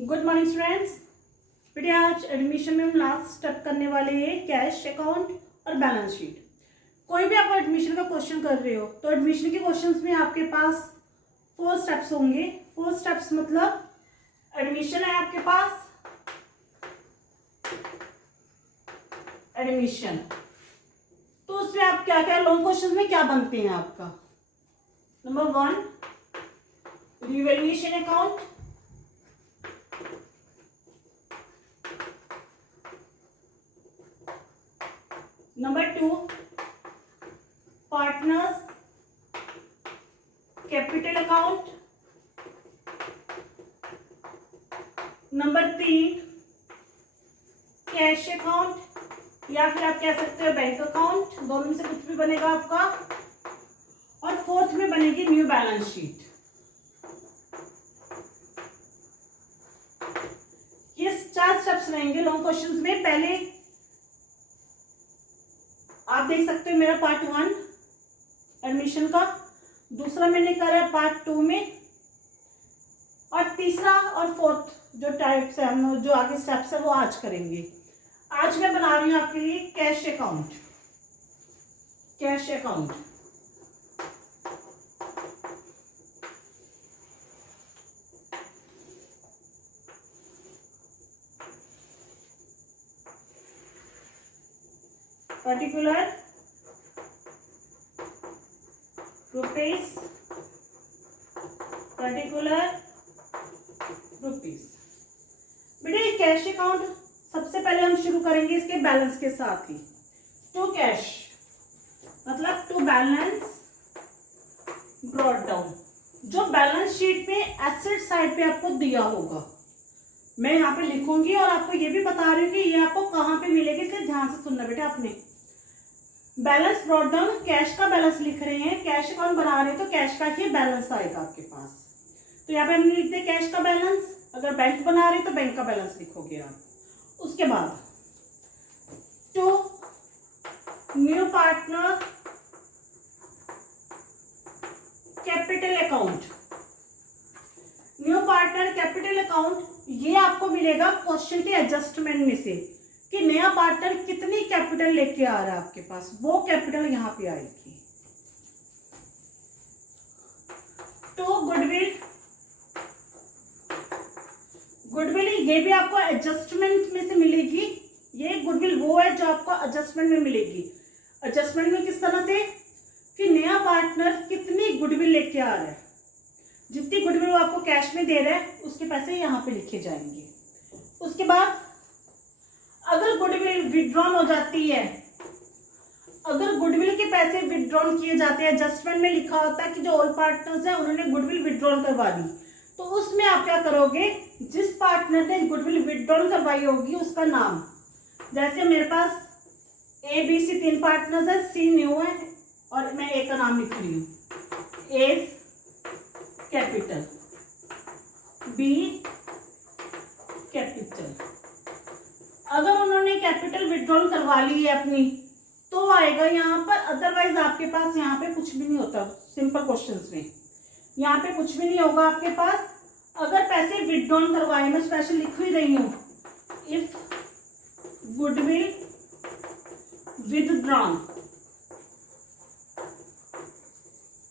Good morning students. बेटे आज admission में हम लास्ट स्टेप करने वाले हैं कैश अकाउंट और बैलेंस शीट। कोई भी आप एडमिशन का क्वेश्चन कर रहे हो तो एडमिशन के क्वेश्चंस में आपके पास 4 स्टेप्स होंगे। 4 स्टेप्स मतलब एडमिशन है आपके पास, एडमिशन तो उसमें आप क्या क्या लॉन्ग क्वेश्चंस में क्या बनते हैं आपका। Number 1 revaluation account, number 2 partners capital account, number 3 cash account या फिर आप कह सकते हो बैंक अकाउंट, दोनों में से कुछ भी बनेगा आपका। और 4th में बनेगी न्यू बैलेंस शीट। ये 4 स्टेप्स रहेंगे लॉन्ग क्वेश्चंस में। पहले आप देख सकते हो मेरा पार्ट 1 एडमिशन का, दूसरा मैंने करा पार्ट 2 में, और तीसरा और 4th जो टाइप्स है हम जो आगे स्टेप्स है वो आज करेंगे। आज मैं बना रही हूं आपके लिए cash account. Cash account particular rupees, particular rupees. बेटे कैश अकाउंट सबसे पहले हम शुरू करेंगे इसके बैलेंस के साथ ही। टू कैश मतलब टू बैलेंस ब्रॉट डाउन, जो बैलेंस शीट में एसेट साइड पे आपको दिया होगा मैं यहाँ पे लिखूंगी और आपको ये भी बता रही हूँ कि ये आपको कहाँ पे मिलेगी, इसलिए ध्यान से सुनना बेटा। आपने बैलेंस ब्रॉट डाउन, कैश का बैलेंस लिख रहे हैं, कैश अकाउंट बना रहे हैं तो कैश का ही बैलेंस आएगा आपके पास। तो यहाँ पे हमने लिख दिया कैश का बैलेंस। अगर बैंक बना रहे तो बैंक का बैलेंस लिखोगे आप। उसके बाद to new partner capital account. New partner capital account ये आपको मिलेगा क्वेश्चन के एडजस्टमेंट में से कि नया पार्टनर कितनी कैपिटल लेके आ रहा है आपके पास, वो कैपिटल यहाँ पे आएगी। तो गुडविल, गुडविल ये भी आपको एडजस्टमेंट में से मिलेगी। ये गुडविल वो है जो आपको एडजस्टमेंट में मिलेगी। एडजस्टमेंट में किस तरह से कि नया पार्टनर कितनी गुडविल लेके आ रहा है, जितनी गुडविल वो आपको कैश में दे रहा है उसके पैसे यहाँ पे लिखे जाएंगे। उसके बाद अगर गुडविल विड्रॉन हो जाती है, अगर गुडविल के पैसे विड्रॉन किए जाते हैं, एडजस्टमेंट में लिखा होता है कि जो ऑल पार्टनर्स हैं उन्होंने गुडविल विड्रॉन करवा दी, तो उसमें आप क्या करोगे, जिस पार्टनर ने गुडविल विड्रॉन करवाई होगी उसका नाम, जैसे मेरे पास ए बी सी 3 पार्टनर्स है, सी न्यू है और मैं ए का नाम लिख रही हूँ। ए कैपिटल, बी कैपिटल। अगर उन्होंने कैपिटल विड्रॉल करवा ली है अपनी तो आएगा यहाँ पर, अदरवाइज आपके पास यहाँ पे कुछ भी नहीं होता। सिंपल क्वेश्चंस में यहाँ पे कुछ भी नहीं होगा आपके पास। अगर पैसे विड्रॉल करवाए, मैं स्पेशल लिख ही रही हूँ, इफ गुडविल विदड्रॉन,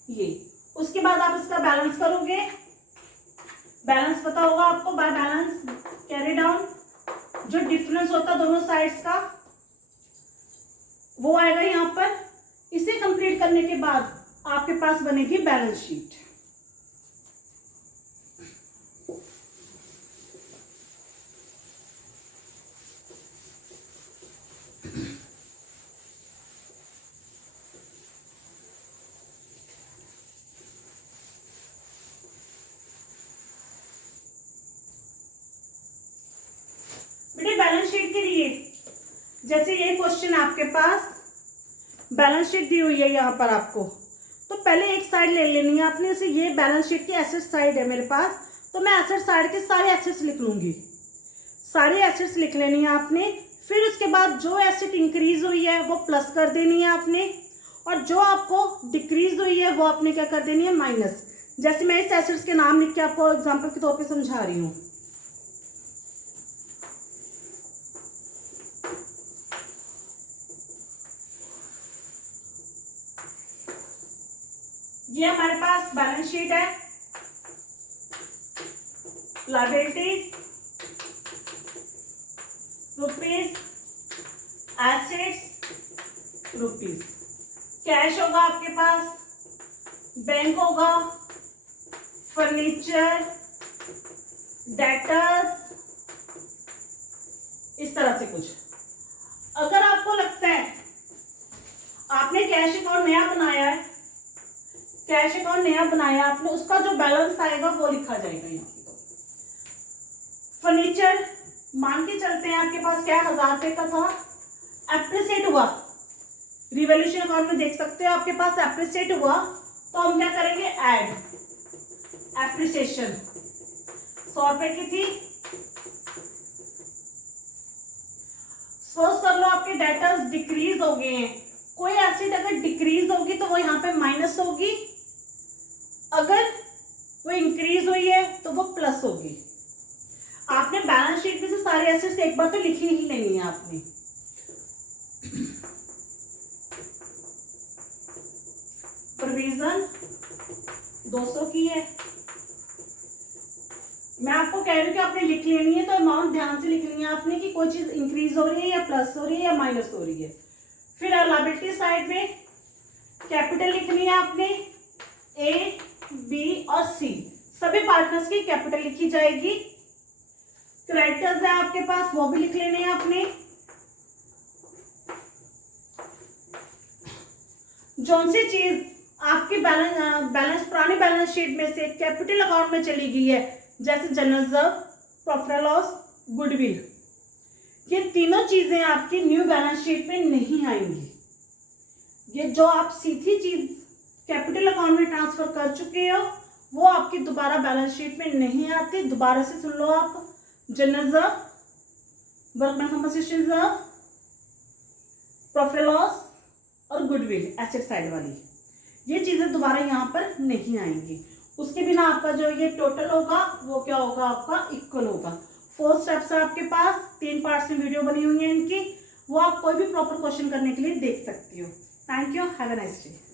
ये। उसके बाद आप इसका बैलेंस करोगे। बैलेंस पता होगा आपको, बाय बैलेंस कैरी डाउन, जो डिफरेंस होता है दोनों साइड्स का वो आएगा यहाँ पर। इसे कंप्लीट करने के बाद आपके पास बनेगी बैलेंस शीट। बैलेंस शीट के लिए जैसे ये क्वेश्चन आपके पास बैलेंस शीट दी हुई है यहाँ पर आपको, तो पहले एक साइड ले लेनी है आपने। जैसे ये बैलेंस शीट की एसेट साइड है मेरे पास, तो मैं एसेट साइड के सारे एसेट्स लिख लूंगी। सारे एसेट्स लिख लेनी है आपने। फिर उसके बाद जो एसेट इंक्रीज हुई है वो प्लस कर देनी है आपने, और जो आपको डिक्रीज हुई है वो आपने क्या कर देनी है, माइनस। जैसे मैं इस एसेट्स के नाम लिख के आपको एग्जांपल के तौर पे समझा रही हूँ। ये हमारे पास बैलेंस शीट है, liabilities rupees, assets rupees, cash होगा आपके पास, बैंक होगा, फर्नीचर, डेटर्स, इस तरह से कुछ। अगर आपको लगता है आपने कैश अकाउंट नया बनाया है, कैश अकाउंट नया बनाया आपने, उसका जो बैलेंस आएगा वो लिखा जाएगा यहाँ पे। फर्नीचर मान के चलते हैं आपके पास क्या 1000 रुपए का था, एप्रिसिएट हुआ, रिवॉल्यूशन अकाउंट में देख सकते हो आपके पास एप्रिसिएट हुआ, तो हम क्या करेंगे, ऐड एप्रिसिएशन। 100 रुपए की थी, सपोज कर लो आपके डेटर्स डिक्रीज हो गए हैं, कोई एसेट अगर डिक्रीज होगी तो वो यहाँ पे माइनस होगी, अगर वो इंक्रीज हुई है तो वो प्लस होगी। आपने बैलेंस शीट में से सारे एसेट्स एक बार तो लिखी ही लेनी है आपने। प्रोविजन 200 की है, मैं आपको कह रही हूँ कि आपने लिख लेनी है, तो अमाउंट ध्यान से लिखनी है आपने कि कोई चीज इंक्रीज हो रही है या प्लस हो रही है या माइनस हो रही है। फिर लायबिलिटी साइड में कैपिटल लिखनी है आपने, ए बी और सी सभी पार्टनर्स की कैपिटल लिखी जाएगी। क्रेडिटर्स है आपके पास, वो भी लिख लेने हैं आपने। जौन सी चीज आपकी बैलेंस पुरानी बैलेंस शीट में से कैपिटल अकाउंट में चली गई है, जैसे general reserve, profit loss, goodwill, ये तीनों चीजें आपकी न्यू बैलेंस शीट में नहीं आएंगी। ये जो आप सीधी चीज कैपिटल अकाउंट में ट्रांसफर कर चुके हो वो आपकी दोबारा बैलेंस शीट में नहीं आती। दोबारा से सुन लो आप, general reserve, workman compensation reserve, profit loss और गुडविल एसेट साइड वाली, ये चीजें दोबारा यहाँ पर नहीं आएंगी। उसके बिना आपका जो ये टोटल होगा वो क्या होगा, आपका इक्वल होगा। 4 स्टेप्स है आपके पास, 3 पार्ट्स में वीडियो बनी हुई है इनकी, वो आप कोई भी प्रॉपर क्वेश्चन करने के लिए देख सकती हो। Thank you, have a nice day.